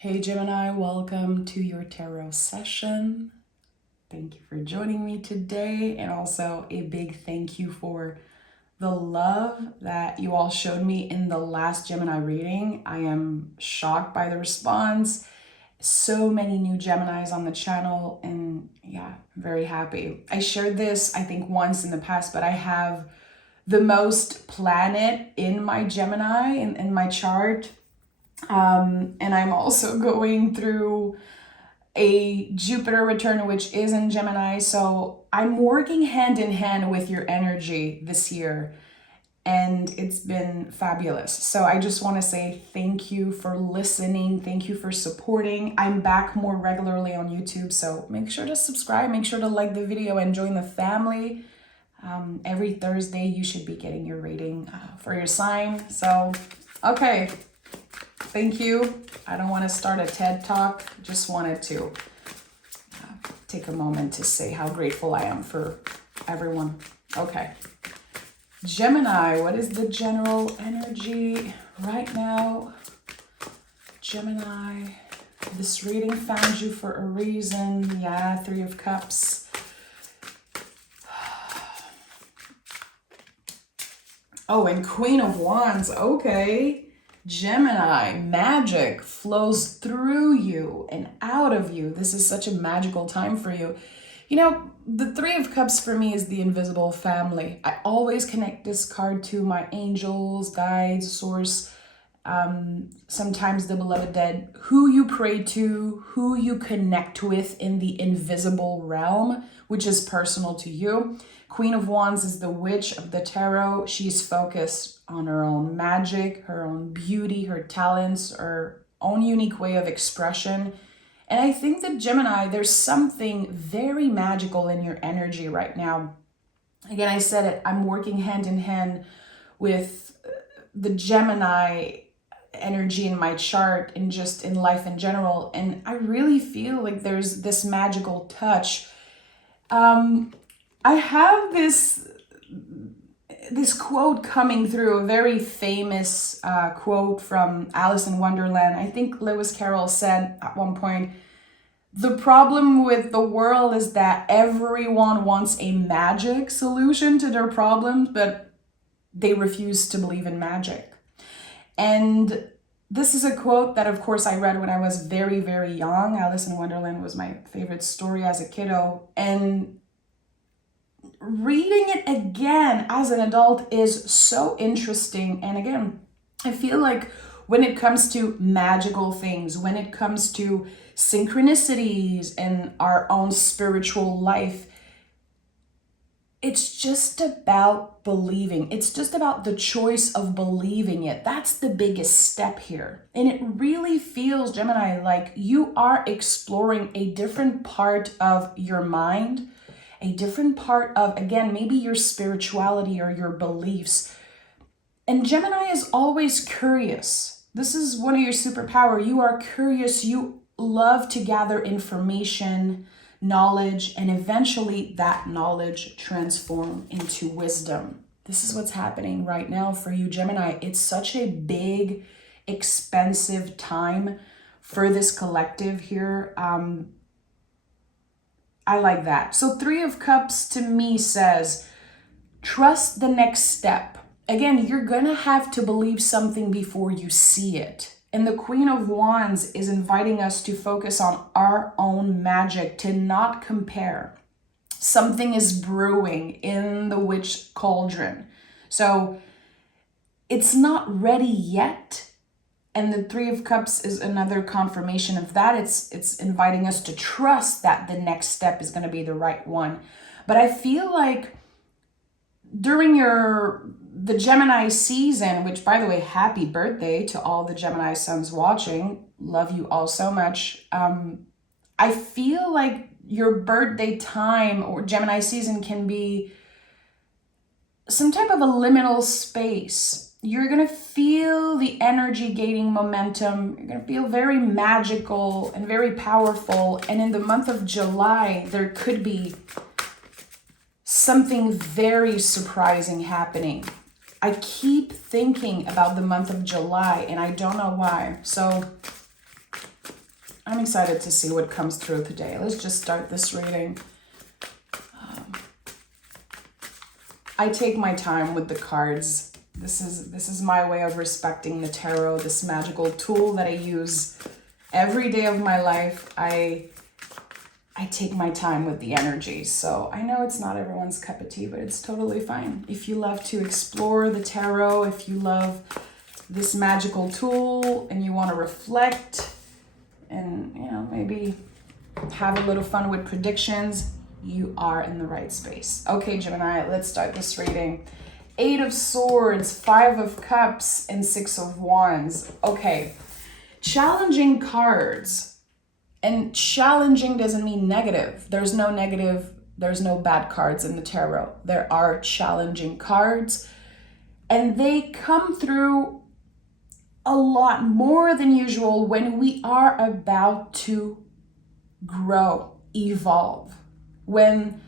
Hey Gemini, welcome to your tarot session. Thank you for joining me today, and also a big thank you for the love that you all showed me in the last Gemini reading. I am shocked by the response. So many new Geminis on the channel, and yeah, I'm very happy. I shared this, I think, once in the past, but I have the most planet in my Gemini, in my chart. And I'm also going through a Jupiter return, which is in Gemini. So I'm working hand in hand with your energy this year, and it's been fabulous. So I just want to say thank you for listening. Thank you for supporting. I'm back more regularly on YouTube, so make sure to subscribe, make sure to like the video and join the family. Every Thursday, you should be getting your reading for your sign. So, okay. Thank you. I don't want to start a TED Talk. Just wanted to take a moment to say how grateful I am for everyone. Okay. Gemini, what is the general energy right now? Gemini, this reading found you for a reason. Yeah, Three of Cups. Oh, and Queen of Wands. Okay. Gemini, magic flows through you and out of you. This is such a magical time for you. You know, the Three of Cups for me is the invisible family. I always connect this card to my angels, guides, source, sometimes the beloved dead, who you pray to, who you connect with in the invisible realm, which is personal to you. Queen of Wands is the witch of the tarot. She's focused on her own magic, her own beauty, her talents, her own unique way of expression. And I think that Gemini, there's something very magical in your energy right now. Again, I said it, I'm working hand in hand with the Gemini energy in my chart and just in life in general. And I really feel like there's this magical touch. I have this quote coming through, a very famous quote from Alice in Wonderland. I think Lewis Carroll said at one point, the problem with the world is that everyone wants a magic solution to their problems, but they refuse to believe in magic. And this is a quote that, of course, I read when I was very, very young. Alice in Wonderland was my favorite story as a kiddo. And reading it again as an adult is so interesting. And again, I feel like when it comes to magical things, when it comes to synchronicities in our own spiritual life, it's just about believing. It's just about the choice of believing it. That's the biggest step here. And it really feels, Gemini, like you are exploring a different part of your mind, a different part of, again, maybe your spirituality or your beliefs. And Gemini is always curious. This is one of your superpowers. You are curious. You love to gather information, knowledge, and eventually that knowledge transform into wisdom. This is what's happening right now for you, Gemini. It's such a big, expensive time for this collective here. I like that. So Three of Cups to me says, trust the next step. Again, you're gonna have to believe something before you see it. And the Queen of Wands is inviting us to focus on our own magic, to not compare. Something is brewing in the witch cauldron. So it's not ready yet. And the Three of Cups is another confirmation of that. It's inviting us to trust that the next step is going to be the right one. But I feel like during the Gemini season, which, by the way, happy birthday to all the Gemini sons watching. Love you all so much. I feel like your birthday time or Gemini season can be some type of a liminal space. You're going to feel the energy gaining momentum. You're going to feel very magical and very powerful. And in the month of July, there could be something very surprising happening. I keep thinking about the month of July and I don't know why. So I'm excited to see what comes through today. Let's just start this reading. I take my time with the cards. This is my way of respecting the tarot, this magical tool that I use every day of my life. I take my time with the energy. So I know it's not everyone's cup of tea, but it's totally fine. If you love to explore the tarot, if you love this magical tool and you want to reflect and, you know, maybe have a little fun with predictions, you are in the right space. Okay, Gemini, let's start this reading. 8 of Swords, 5 of Cups, and 6 of Wands. Okay, challenging cards. And challenging doesn't mean negative. There's no negative, there's no bad cards in the tarot. There are challenging cards, and they come through a lot more than usual when we are about to grow, evolve, when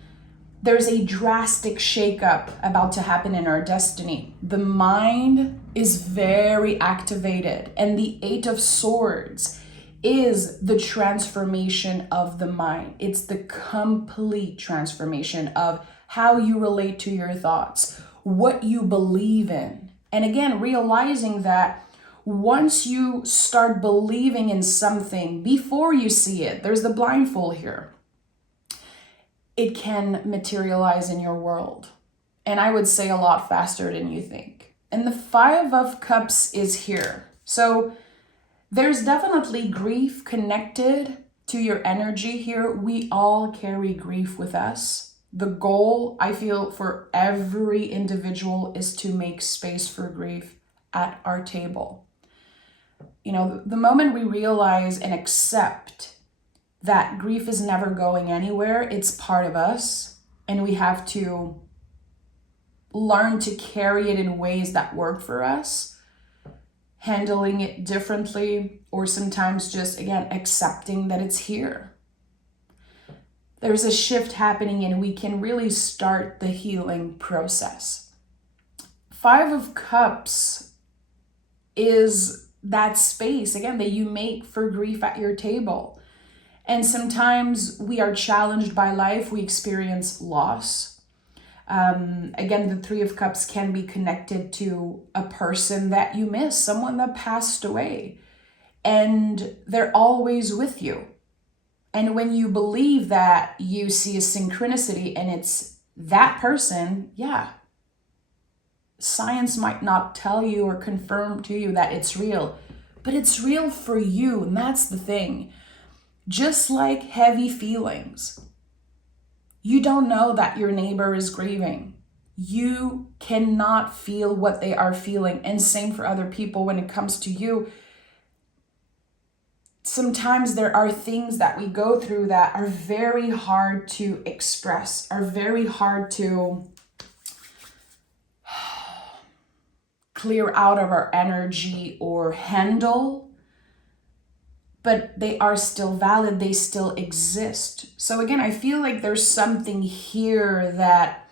there's a drastic shakeup about to happen in our destiny. The mind is very activated, and the 8 of Swords is the transformation of the mind. It's the complete transformation of how you relate to your thoughts, what you believe in. And again, realizing that once you start believing in something before you see it, there's the blindfold here, it can materialize in your world. And I would say a lot faster than you think. And the 5 of Cups is here. So there's definitely grief connected to your energy here. We all carry grief with us. The goal, I feel, for every individual is to make space for grief at our table. You know, the moment we realize and accept that grief is never going anywhere, it's part of us, and we have to learn to carry it in ways that work for us, handling it differently, or sometimes just, again, accepting that it's here. There's a shift happening and we can really start the healing process. 5 of Cups is that space, again, that you make for grief at your table. And sometimes we are challenged by life, we experience loss. Again, the 3 of Cups can be connected to a person that you miss, someone that passed away, and they're always with you. And when you believe that, you see a synchronicity and it's that person, yeah, science might not tell you or confirm to you that it's real, but it's real for you, and that's the thing. Just like heavy feelings, you don't know that your neighbor is grieving. You cannot feel what they are feeling. And same for other people when it comes to you. Sometimes there are things that we go through that are very hard to express, are very hard to clear out of our energy or handle. But they are still valid, they still exist. So again, I feel like there's something here that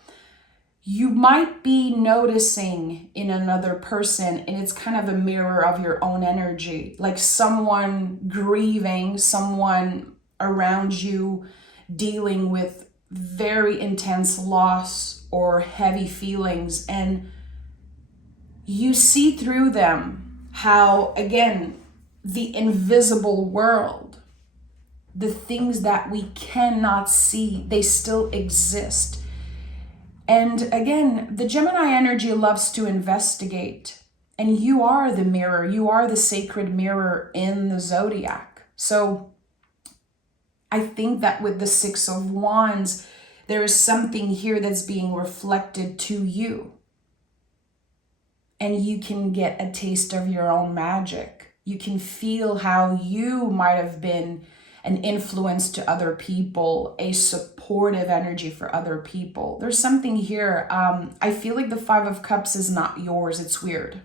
you might be noticing in another person, and it's kind of a mirror of your own energy. Like someone grieving, someone around you dealing with very intense loss or heavy feelings, and you see through them how, again, the invisible world, the things that we cannot see, they still exist. And again, the Gemini energy loves to investigate, and you are the mirror, you are the sacred mirror in the zodiac. So I think that with the 6 of Wands, there is something here that's being reflected to you, and you can get a taste of your own magic. You can feel how you might have been an influence to other people, a supportive energy for other people. There's something here. I feel like the 5 of Cups is not yours. It's weird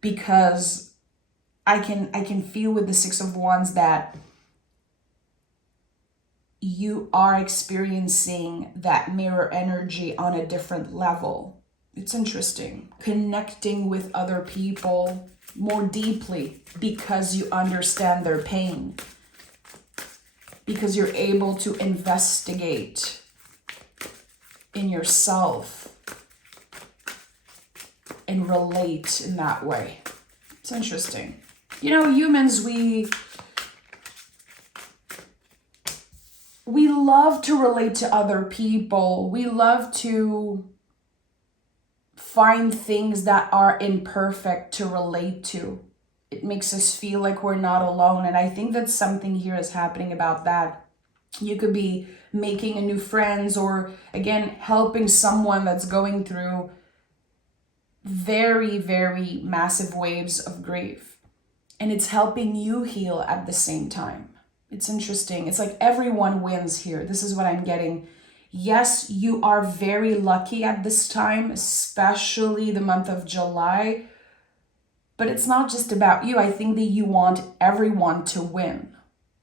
because I can feel with the 6 of Wands that you are experiencing that mirror energy on a different level. It's interesting. Connecting with other people more deeply because you understand their pain. because you're able to investigate in yourself and relate in that way. It's interesting. You know, humans, we love to relate to other people. We love to find things that are imperfect to relate to. It makes us feel like we're not alone. And I think that something here is happening about that. You could be making a new friends, or again, helping someone that's going through very, very massive waves of grief. And it's helping you heal at the same time. It's interesting. It's like everyone wins here. This is what I'm getting. Yes, you are very lucky at this time, especially the month of July. But it's not just about you. I think that you want everyone to win.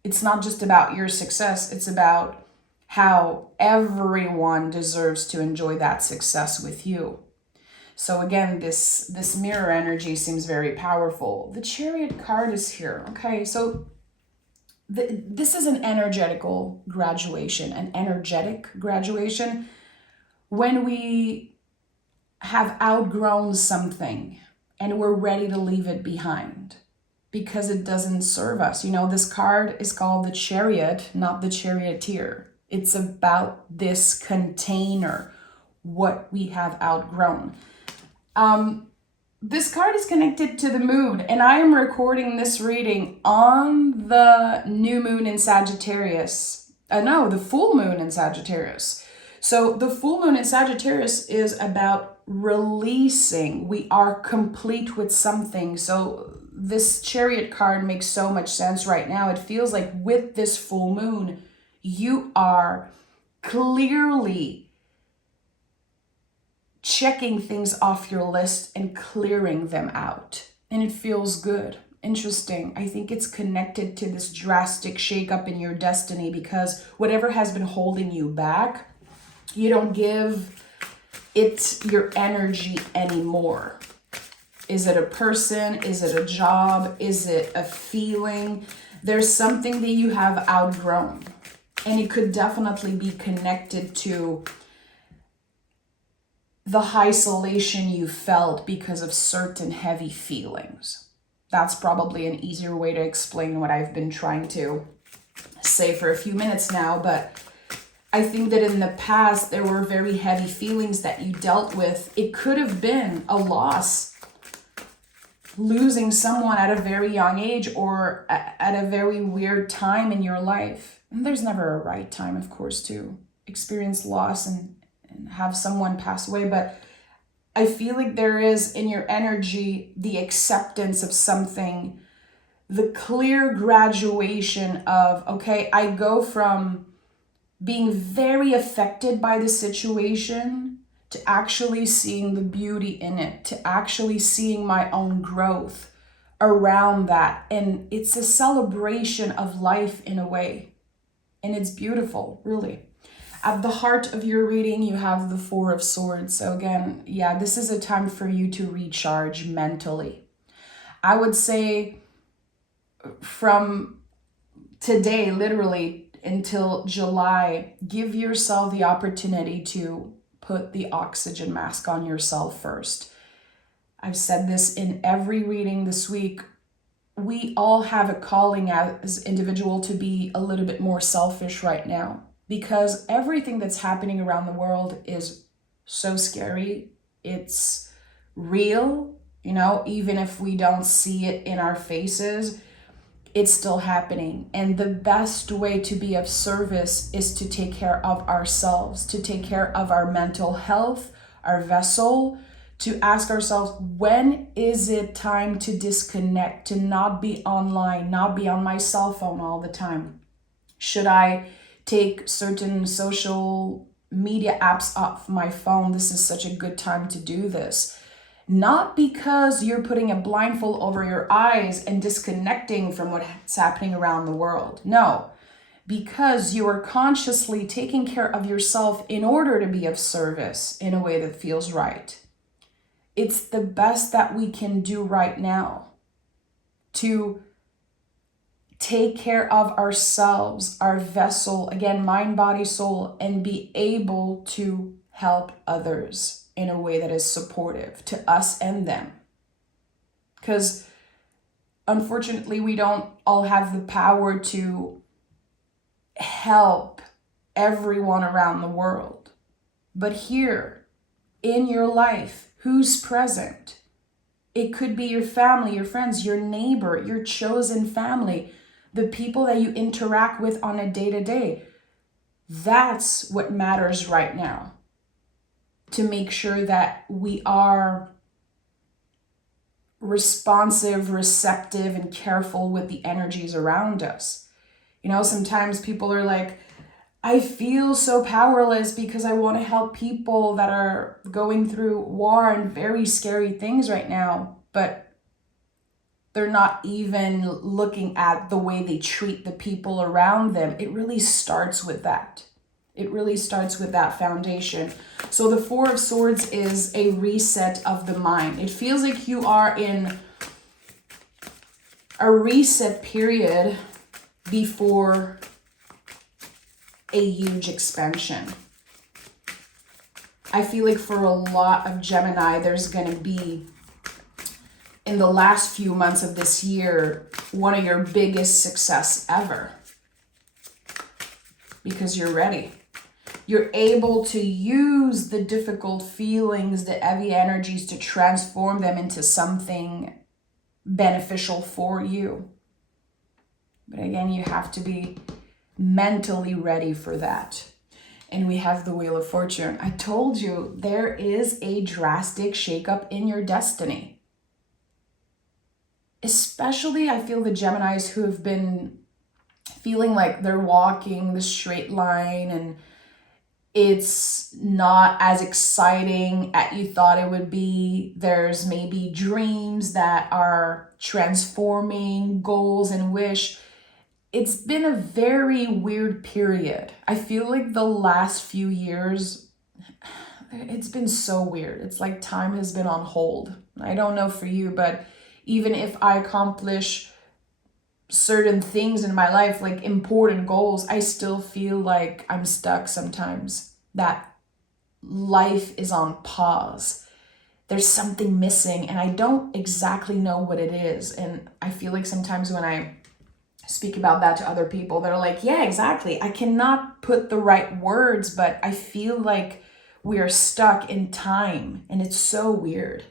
It's not just about your success. It's about how everyone deserves to enjoy that success with you. So again, this mirror energy seems very powerful. The Chariot card is here. Okay, so this is an energetical graduation, an energetic graduation. When we have outgrown something and we're ready to leave it behind because it doesn't serve us. You know, this card is called the Chariot, not the Charioteer. It's about this container, what we have outgrown. This card is connected to the moon, and I am recording this reading on the new moon in Sagittarius. The full moon in Sagittarius. So the full moon in Sagittarius is about releasing. We are complete with something. So this Chariot card makes so much sense right now. It feels like with this full moon, you are clearly checking things off your list and clearing them out. And it feels good. Interesting. I think it's connected to this drastic shakeup in your destiny, because whatever has been holding you back, you don't give it your energy anymore. Is it a person? Is it a job? Is it a feeling? There's something that you have outgrown. And it could definitely be connected to the isolation you felt because of certain heavy feelings. That's probably an easier way to explain what I've been trying to say for a few minutes now, but I think that in the past there were very heavy feelings that you dealt with. It could have been a loss, losing someone at a very young age or at a very weird time in your life. And there's never a right time, of course, to experience loss and have someone pass away, but I feel like there is in your energy the acceptance of something, the clear graduation of, okay, I go from being very affected by the situation to actually seeing the beauty in it, to actually seeing my own growth around that. And it's a celebration of life in a way. And it's beautiful, really. At the heart of your reading, you have the Four of Swords. So again, yeah, this is a time for you to recharge mentally. I would say from today, literally until July, give yourself the opportunity to put the oxygen mask on yourself first. I've said this in every reading this week. We all have a calling as individual to be a little bit more selfish right now, because everything that's happening around the world is so scary. It's real, you know, even if we don't see it in our faces, it's still happening. And the best way to be of service is to take care of ourselves, to take care of our mental health, our vessel, to ask ourselves, when is it time to disconnect, to not be online, not be on my cell phone all the time? Should I take certain social media apps off my phone? This is such a good time to do this. Not because you're putting a blindfold over your eyes and disconnecting from what's happening around the world. No, because you are consciously taking care of yourself in order to be of service in a way that feels right. It's the best that we can do right now to take care of ourselves, our vessel, again, mind, body, soul, and be able to help others in a way that is supportive to us and them. Because unfortunately, we don't all have the power to help everyone around the world. But here in your life, who's present? It could be your family, your friends, your neighbor, your chosen family, the people that you interact with on a day-to-day. That's what matters right now. To make sure that we are responsive, receptive, and careful with the energies around us. You know, sometimes people are like, I feel so powerless because I want to help people that are going through war and very scary things right now, but they're not even looking at the way they treat the people around them. It really starts with that. It really starts with that foundation. So the Four of Swords is a reset of the mind. It feels like you are in a reset period before a huge expansion. I feel like for a lot of Gemini, there's going to be, in the last few months of this year, one of your biggest success ever. Because you're ready. You're able to use the difficult feelings, the heavy energies, to transform them into something beneficial for you. But again, you have to be mentally ready for that. And we have the Wheel of Fortune. I told you there is a drastic shakeup in your destiny. Especially, I feel the Geminis who have been feeling like they're walking the straight line and it's not as exciting as you thought it would be. There's maybe dreams that are transforming, goals and wish. It's been a very weird period. I feel like the last few years, it's been so weird. It's like time has been on hold. I don't know for you, but even if I accomplish certain things in my life, like important goals, I still feel like I'm stuck sometimes. That life is on pause. There's something missing and I don't exactly know what it is. And I feel like sometimes when I speak about that to other people, they're like, yeah, exactly. I cannot put the right words, but I feel like we are stuck in time and it's so weird.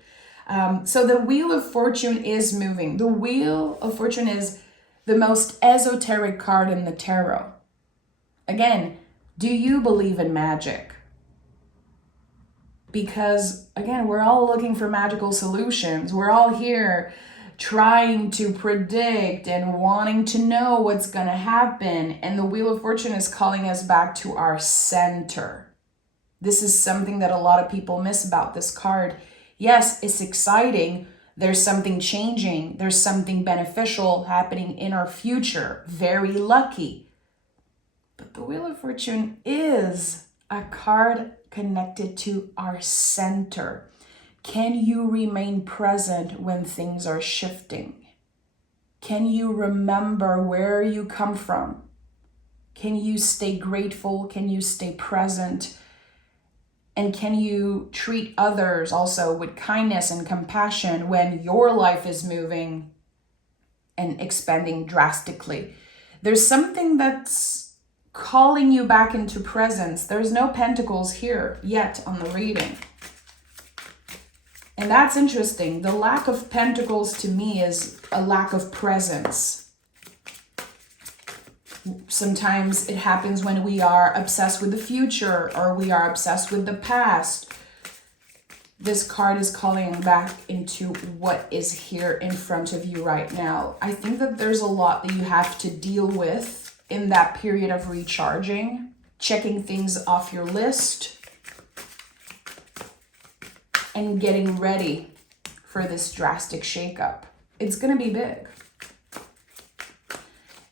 So the Wheel of Fortune is moving. The Wheel of Fortune is the most esoteric card in the tarot. Again, do you believe in magic? Because again, we're all looking for magical solutions. We're all here trying to predict and wanting to know what's going to happen. And the Wheel of Fortune is calling us back to our center. This is something that a lot of people miss about this card. Yes, it's exciting. There's something changing. There's something beneficial happening in our future. Very lucky. But the Wheel of Fortune is a card connected to our center. Can you remain present when things are shifting? Can you remember where you come from? Can you stay grateful? Can you stay present? And can you treat others also with kindness and compassion when your life is moving and expanding drastically? There's something that's calling you back into presence. There's no pentacles here yet on the reading. And that's interesting. The lack of pentacles to me is a lack of presence. Sometimes it happens when we are obsessed with the future or we are obsessed with the past. This card is calling back into what is here in front of you right now. I think that there's a lot that you have to deal with in that period of recharging, checking things off your list, and getting ready for this drastic shakeup. It's going to be big.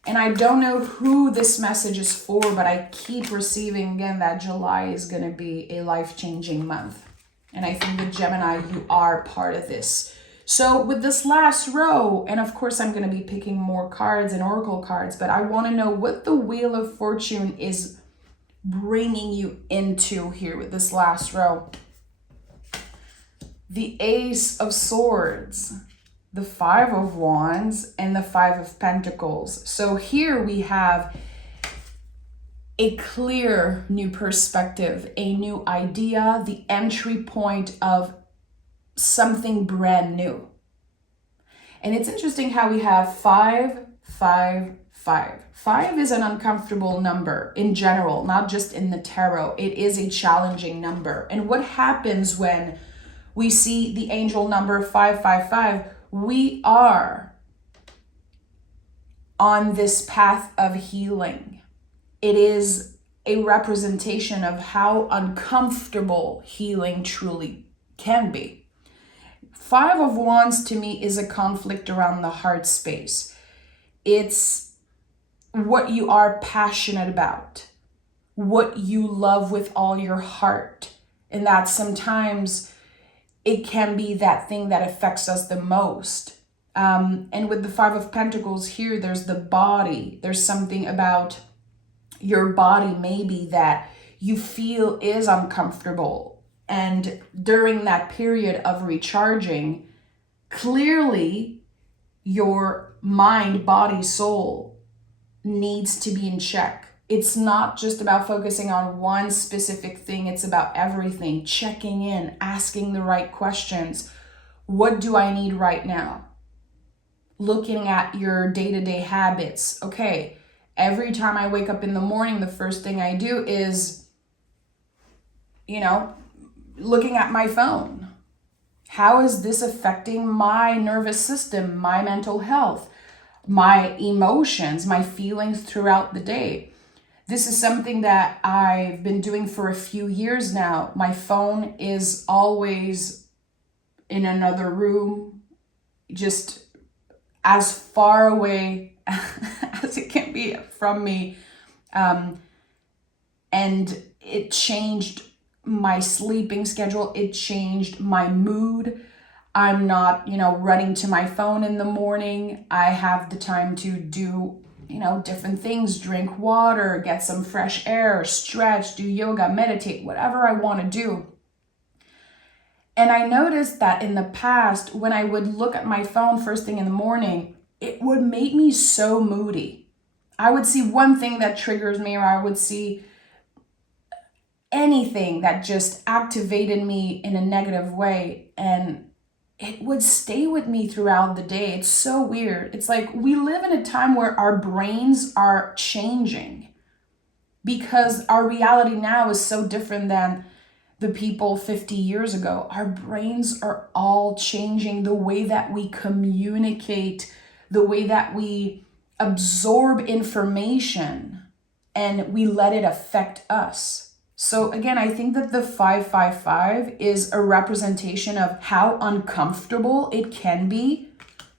And I don't know who this message is for, but I keep receiving again that July is going to be a life-changing month. And I think that Gemini, you are part of this. So with this last row, and of course I'm going to be picking more cards and oracle cards, but I want to know what the Wheel of Fortune is bringing you into here with this last row. The Ace of Swords, the Five of Wands, and the Five of Pentacles. So here we have a clear new perspective, a new idea, the entry point of something brand new. And it's interesting how we have 5, 5, 5. 5 is an uncomfortable number in general, not just in the tarot. It is a challenging number. And what happens when we see the angel number 555? We are on this path of healing. It is a representation of how uncomfortable healing truly can be. 5 of Wands to me is a conflict around the heart space. It's what you are passionate about, what you love with all your heart. And that sometimes it can be that thing that affects us the most. And with the 5 of Pentacles here, there's the body. There's something about your body maybe that you feel is uncomfortable. And during that period of recharging, clearly your mind, body, soul needs to be in check. It's not just about focusing on one specific thing. It's about everything, checking in, asking the right questions. What do I need right now? Looking at your day-to-day habits. Okay, every time I wake up in the morning, the first thing I do is, looking at my phone. How is this affecting my nervous system, my mental health, my emotions, my feelings throughout the day? This is something that I've been doing for a few years now. My phone is always in another room, just as far away as it can be from me. And it changed my sleeping schedule. It changed my mood. I'm not, running to my phone in the morning. I have the time to do, different things, drink water, get some fresh air, stretch, do yoga, meditate, whatever I want to do. And I noticed that in the past, when I would look at my phone first thing in the morning, it would make me so moody. I would see one thing that triggers me, or I would see anything that just activated me in a negative way, and it would stay with me throughout the day. It's so weird. It's like we live in a time where our brains are changing because our reality now is so different than the people 50 years ago. Our brains are all changing. The way that we communicate, the way that we absorb information, and we let it affect us. So again, I think that the 555 is a representation of how uncomfortable it can be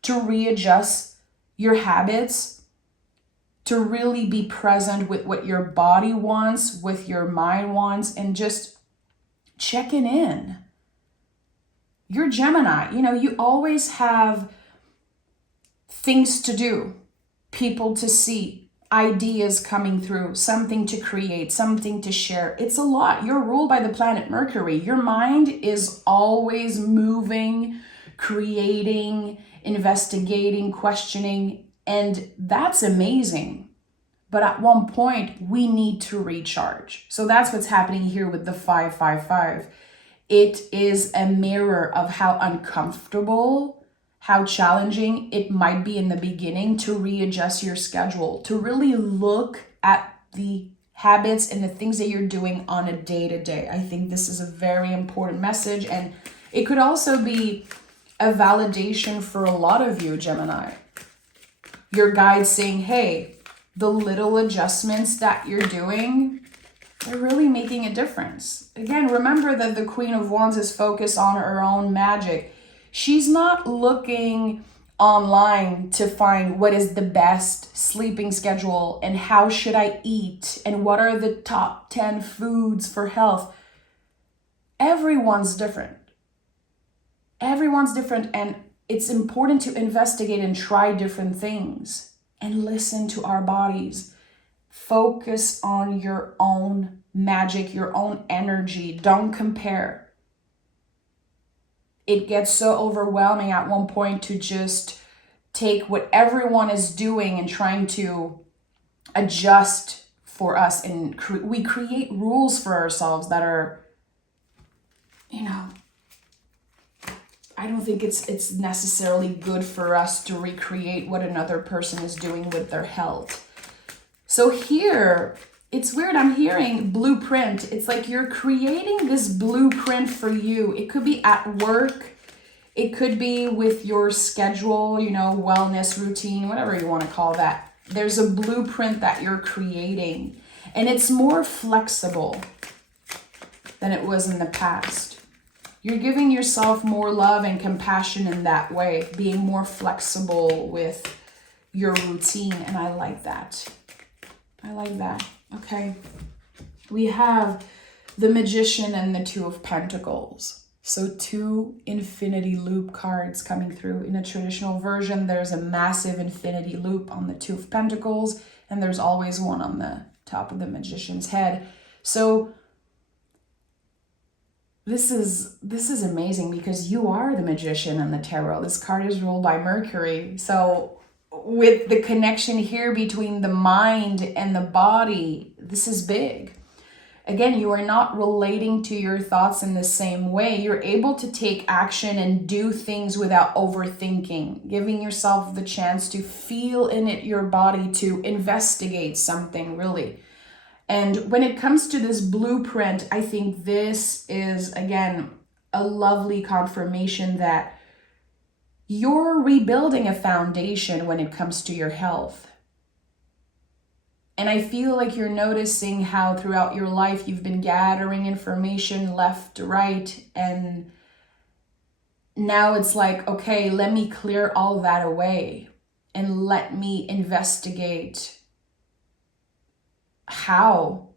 to readjust your habits, to really be present with what your body wants, with your mind wants, and just checking in. You're Gemini, you always have things to do, people to see, ideas coming through, something to create, something to share. It's a lot. You're ruled by the planet Mercury. Your mind is always moving, creating, investigating, questioning, and that's amazing. But at one point, we need to recharge. So that's what's happening here with the 555. It is a mirror of how uncomfortable, how challenging it might be in the beginning to readjust your schedule, to really look at the habits and the things that you're doing on a day-to-day. I think this is a very important message, and it could also be a validation for a lot of you, Gemini. Your guide saying, hey, the little adjustments that you're doing, they're really making a difference. Again, remember that the Queen of Wands is focused on her own magic. She's not looking online to find what is the best sleeping schedule and how should I eat and what are the top 10 foods for health. Everyone's different. And it's important to investigate and try different things and listen to our bodies. Focus on your own magic, your own energy. Don't compare. It gets so overwhelming at one point to just take what everyone is doing and trying to adjust for us. And we create rules for ourselves that are, I don't think it's necessarily good for us to recreate what another person is doing with their health. So here, it's weird, I'm hearing blueprint. It's like you're creating this blueprint for you. It could be at work. It could be with your schedule, wellness routine, whatever you want to call that. There's a blueprint that you're creating, and it's more flexible than it was in the past. You're giving yourself more love and compassion in that way, being more flexible with your routine, and I like that. Okay. We have the Magician and the Two of Pentacles. So 2 infinity loop cards coming through. In a traditional version, there's a massive infinity loop on the Two of Pentacles, and there's always one on the top of the Magician's head. So this is amazing because you are the Magician in the tarot. This card is ruled by Mercury. So with the connection here between the mind and the body, this is big. Again, you are not relating to your thoughts in the same way. You're able to take action and do things without overthinking, giving yourself the chance to feel in your body, to investigate something really. And when it comes to this blueprint, I think this is, again, a lovely confirmation that you're rebuilding a foundation when it comes to your health. And I feel like you're noticing how throughout your life you've been gathering information left to right. And now it's like, okay, let me clear all that away and let me investigate how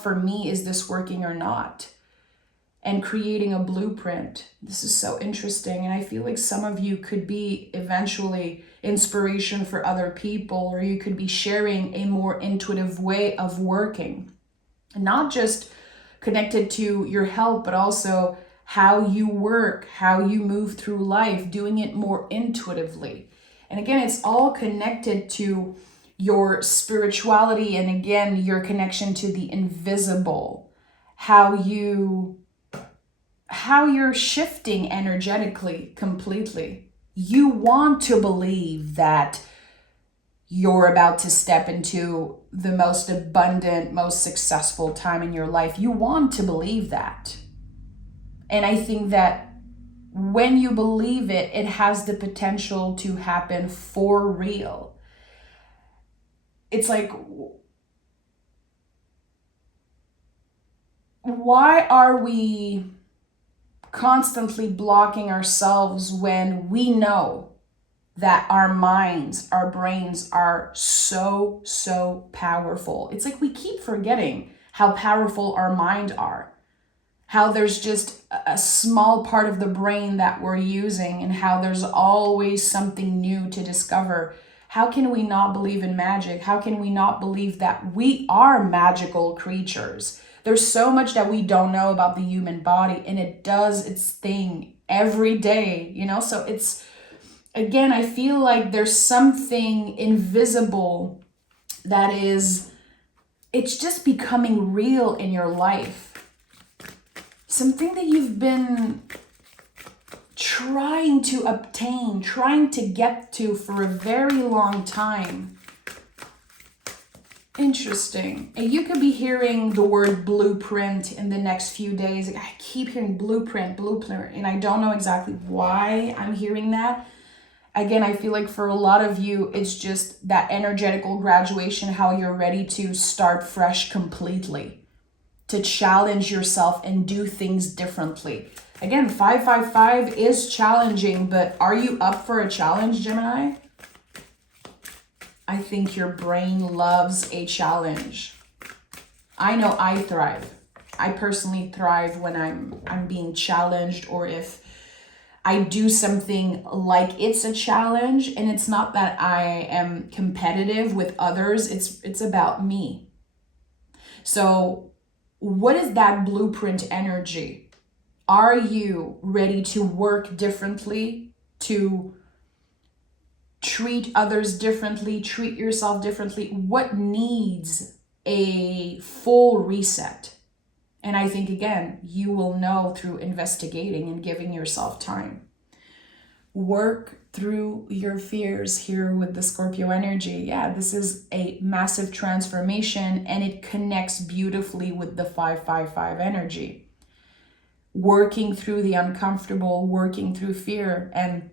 for me is this working or not, and creating a blueprint. This is so interesting, and I feel like some of you could be eventually inspiration for other people, or you could be sharing a more intuitive way of working, not just connected to your health, but also how you work, how you move through life, doing it more intuitively. And again, it's all connected to your spirituality, and again, your connection to the invisible, how you're shifting energetically completely. You want to believe that you're about to step into the most abundant, most successful time in your life. You want to believe that. And I think that when you believe it, it has the potential to happen for real. It's like, why are we constantly blocking ourselves when we know that our minds, our brains are so powerful? It's like we keep forgetting how powerful our mind are, how there's just a small part of the brain that we're using, and how there's always something new to discover. How can we not believe in magic? How can we not believe that we are magical creatures? There's so much that we don't know about the human body, and it does its thing every day, So it's, again, I feel like there's something invisible that it's just becoming real in your life. Something that you've been trying to obtain, trying to get to for a very long time. Interesting. And you could be hearing the word blueprint in the next few days. I keep hearing blueprint, and I don't know exactly why I'm hearing that. Again, I feel like for a lot of you, it's just that energetical graduation, how you're ready to start fresh completely, to challenge yourself and do things differently. Again, 555 is challenging, but are you up for a challenge, Gemini? I think your brain loves a challenge. I know I thrive. I personally thrive when I'm being challenged, or if I do something like it's a challenge, and it's not that I am competitive with others, it's about me. So what is that blueprint energy? Are you ready to work differently, to treat others differently, treat yourself differently? What needs a full reset? And I think, again, you will know through investigating and giving yourself time. Work through your fears here with the Scorpio energy. Yeah, this is a massive transformation, and it connects beautifully with the 555 energy. Working through the uncomfortable, working through fear. And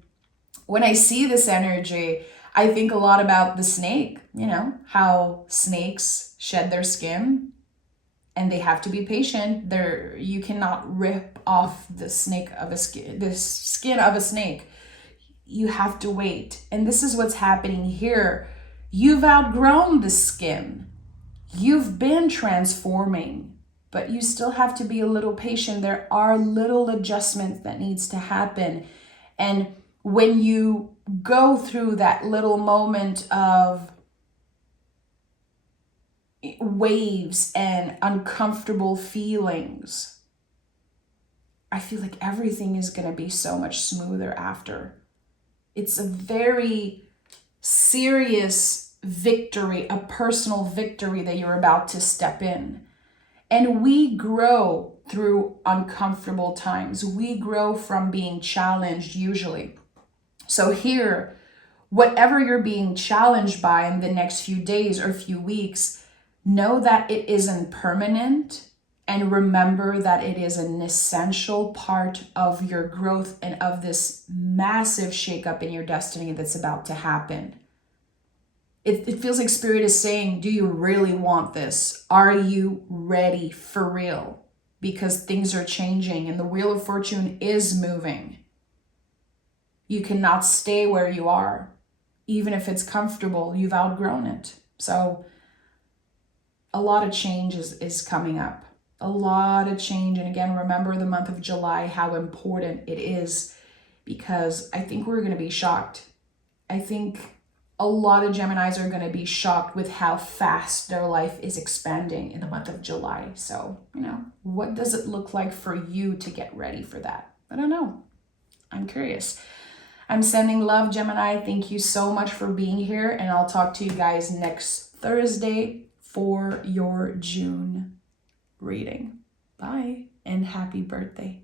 when I see this energy, I think a lot about the snake, how snakes shed their skin and they have to be patient. You cannot rip off the skin of a snake. You have to wait. And this is what's happening here. You've outgrown the skin. You've been transforming, but you still have to be a little patient. There are little adjustments that needs to happen. And when you go through that little moment of waves and uncomfortable feelings, I feel like everything is going to be so much smoother after. It's a very serious victory, a personal victory that you're about to step in. And we grow through uncomfortable times. We grow from being challenged usually. So here, whatever you're being challenged by in the next few days or few weeks, know that it isn't permanent, and remember that it is an essential part of your growth and of this massive shakeup in your destiny that's about to happen. It feels like Spirit is saying, do you really want this? Are you ready for real? Because things are changing and the Wheel of Fortune is moving. You cannot stay where you are. Even if it's comfortable, you've outgrown it. So a lot of change is coming up. A lot of change. And again, remember the month of July, how important it is, because I think we're going to be shocked. I think a lot of Geminis are going to be shocked with how fast their life is expanding in the month of July. So, what does it look like for you to get ready for that? I don't know. I'm curious. I'm sending love, Gemini. Thank you so much for being here. And I'll talk to you guys next Thursday for your June reading. Bye and happy birthday.